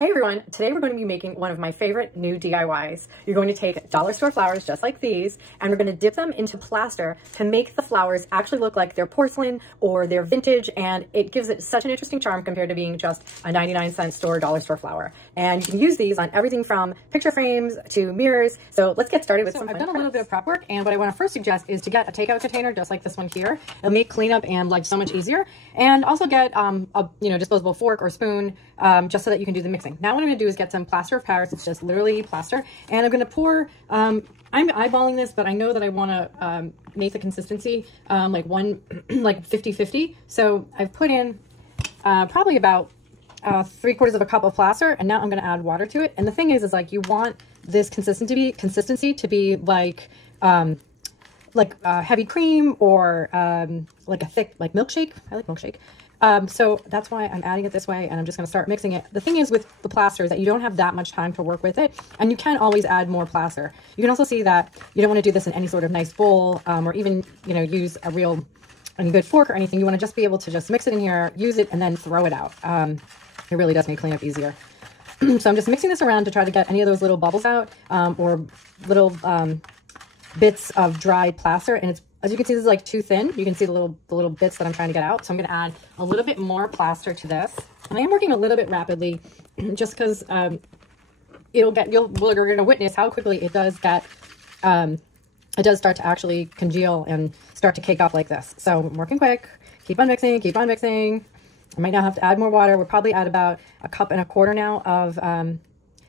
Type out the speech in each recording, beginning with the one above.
Hey everyone, today we're going to be making one of my favorite new DIYs. You're going to take dollar store flowers just like these, and we're going to dip them into plaster to make the flowers actually look like they're porcelain or they're vintage, and it gives it such an interesting charm compared to being just a 99-cent store dollar store flower. And you can use these on everything from picture frames to mirrors. So let's get started with some I've done a little bit of prep work, and what I want to first suggest is to get a takeout container just like this one here. It'll make cleanup and like so much easier, and also get a disposable fork or spoon just so that you can do the mixing. Now what I'm going to do is get some plaster of Paris. It's just literally plaster, and I'm going to pour, I'm eyeballing this, but I know that I want to make the consistency like 50-50. So I've put in probably about 3/4 of a cup of plaster, and now I'm going to add water to it. And the thing is like you want this consistency to be like heavy cream or like a thick like milkshake. I like milkshake. So that's why I'm adding it this way, and I'm just going to start mixing it. The thing is with the plaster is that you don't have that much time to work with it, and you can always add more plaster. You can also see that you don't want to do this in any sort of nice bowl, or even, use a good fork or anything. You want to just be able to just mix it in here, use it, and then throw it out. It really does make cleanup easier. So I'm just mixing this around to try to get any of those little bubbles out, or little bits of dried plaster. And it's, as you can see, this is like too thin. You can see the little bits that I'm trying to get out. So I'm going to add a little bit more plaster to this. And I am working a little bit rapidly just because you're going to witness how quickly it does get, it does start to actually congeal and start to cake up like this. So I'm working quick, keep on mixing, keep on mixing. I might now have to add more water. We're probably at about 1.25 cups now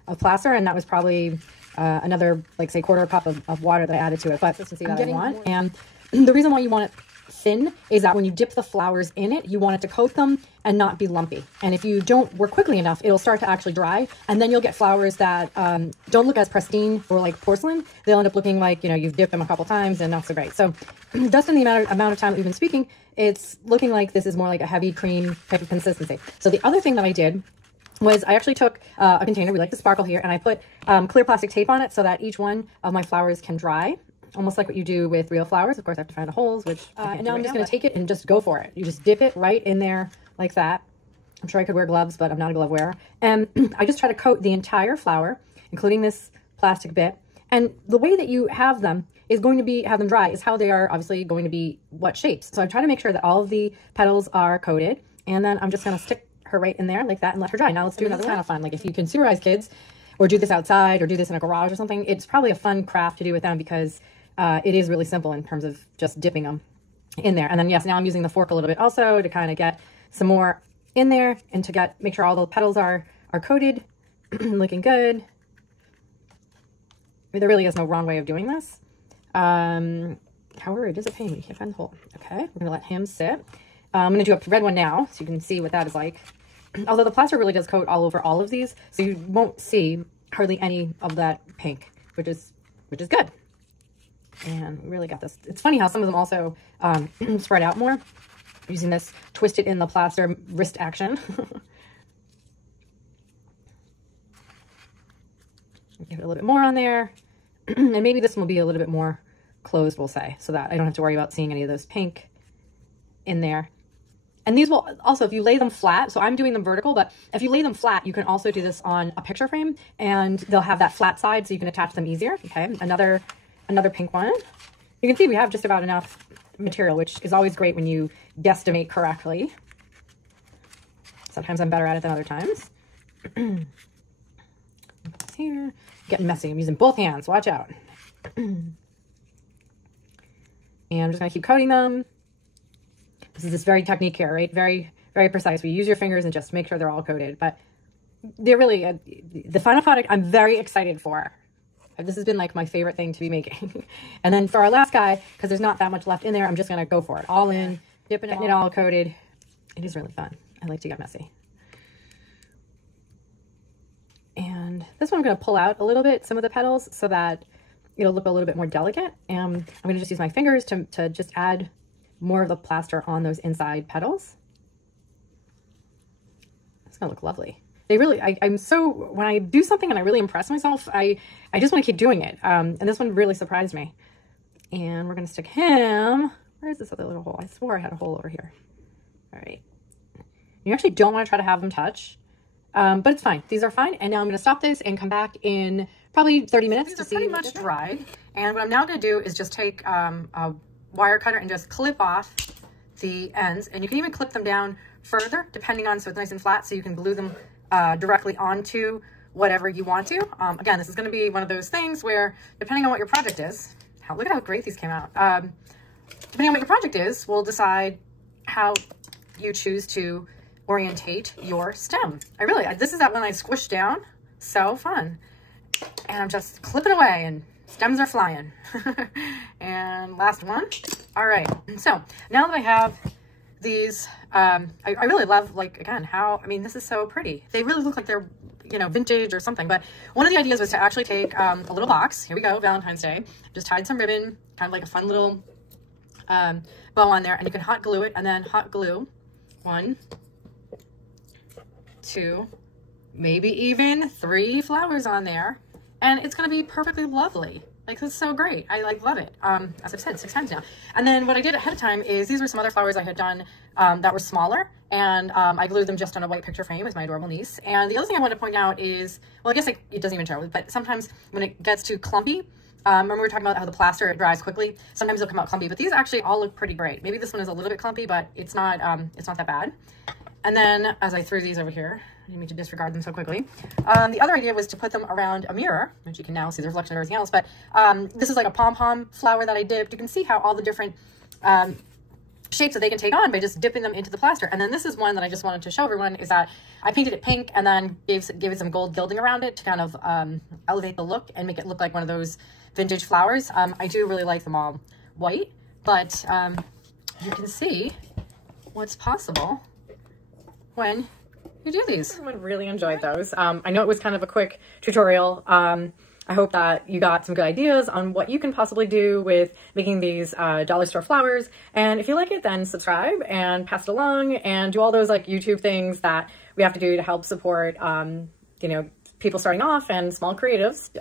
of plaster, and that was probably another, like, say, 1/4 cup of water that I added to it. But consistency that I want. And the reason why you want it thin is that when you dip the flowers in it, you want it to coat them and not be lumpy. And if you don't work quickly enough, it'll start to actually dry, and then you'll get flowers that don't look as pristine or like porcelain. They'll end up looking like, you've dipped them a couple times and not so great. So just in the amount of time that we've been speaking, it's looking like this is more like a heavy cream type of consistency. So the other thing that I did was I actually took a container, we like to sparkle here, and I put clear plastic tape on it so that each one of my flowers can dry, almost like what you do with real flowers. Of course, I have to find the holes, which and now I'm just going to take it and just go for it. You just dip it right in there like that. I'm sure I could wear gloves, but I'm not a glove wearer. And I just try to coat the entire flower, including this plastic bit. And the way that you have them is going to be, have them dry, is how they are obviously going to be what shapes. So I try to make sure that all of the petals are coated, and then I'm just going to stick her right in there like that and let her dry. Now let's do another one. Kind of fun. Like if you can supervise kids or do this outside or do this in a garage or something, it's probably a fun craft to do with them because it is really simple in terms of just dipping them in there. And then yes, now I'm using the fork a little bit also to kind of get some more in there and to make sure all the petals are coated, looking good. I mean, there really is no wrong way of doing this. However, it is a pain. You can't find the hole. Okay, we're gonna let him sit. I'm gonna do a red one now so you can see what that is like. Although the plaster really does coat all over all of these, so you won't see hardly any of that pink, which is good. And we really got this. It's funny how some of them also spread out more. Using this twisted in the plaster wrist action. Give it a little bit more on there. And maybe this one will be a little bit more closed, we'll say, so that I don't have to worry about seeing any of those pink in there. And these will also, if you lay them flat, so I'm doing them vertical, but if you lay them flat, you can also do this on a picture frame, and they'll have that flat side so you can attach them easier. Okay, another pink one. You can see we have just about enough material, which is always great when you guesstimate correctly. Sometimes I'm better at it than other times. Here, getting messy. I'm using both hands. Watch out. And I'm just gonna keep coating them. This is this very technique here, right? Very, very precise. We use your fingers and just make sure they're all coated. But they're really the final product I'm very excited for. This has been like my favorite thing to be making. And then for our last guy, because there's not that much left in there, I'm just going to go for it. All in, dipping it all coated. It is really fun. I like to get messy. And this one I'm going to pull out a little bit, some of the petals, so that it'll look a little bit more delicate. And I'm going to just use my fingers to just add more of the plaster on those inside petals. It's going to look lovely. They really, I'm so, when I do something and I really impress myself, I just want to keep doing it. And this one really surprised me. And we're going to stick him, where is this other little hole? I swore I had a hole over here. All right. You actually don't want to try to have them touch. but it's fine. These are fine. And now I'm going to stop this and come back in probably 30 minutes to see. These are pretty much dried. And what I'm now going to do is just take a wire cutter and just clip off the ends. And you can even clip them down further, depending on, so it's nice and flat, so you can glue them directly onto whatever you want to. Again, this is going to be one of those things where, depending on what your project is, look at how great these came out. Depending on what your project is, we'll decide how you choose to orientate your stem. This is that one I squished down. So fun. And I'm just clipping away and stems are flying. And last one. All right. So now that I have these, I really love, like, again, how, I mean, this is so pretty. They really look like they're, you know, vintage or something. But one of the ideas was to actually take a little box. Here we go, Valentine's Day. Just tied some ribbon, kind of like a fun little bow on there. And you can hot glue it, and then hot glue 1, 2, maybe even 3 flowers on there. And it's going to be perfectly lovely. Like, this is so great. I love it. As I've said 6 times now. And then what I did ahead of time is, these were some other flowers I had done that were smaller, and I glued them just on a white picture frame with my adorable niece. And the other thing I want to point out is, well, I guess it doesn't even show, but sometimes when it gets too clumpy, remember we were talking about how the plaster, it dries quickly. Sometimes it'll come out clumpy, but these actually all look pretty great. Maybe this one is a little bit clumpy, but it's not that bad. And then as I threw these over here, I didn't mean to disregard them so quickly. The other idea was to put them around a mirror, which you can now see the reflection of everything else. But this is like a pom-pom flower that I dipped. You can see how all the different shapes that they can take on by just dipping them into the plaster. And then this is one that I just wanted to show everyone, is that I painted it pink and then gave it some gold gilding around it to kind of elevate the look and make it look like one of those vintage flowers. I do really like them all white, but you can see what's possible when you do these. Everyone really enjoyed those. I know it was kind of a quick tutorial. I hope that you got some good ideas on what you can possibly do with making these dollar store flowers. And if you like it, then subscribe and pass it along and do all those like YouTube things that we have to do to help support, you know, people starting off and small creatives.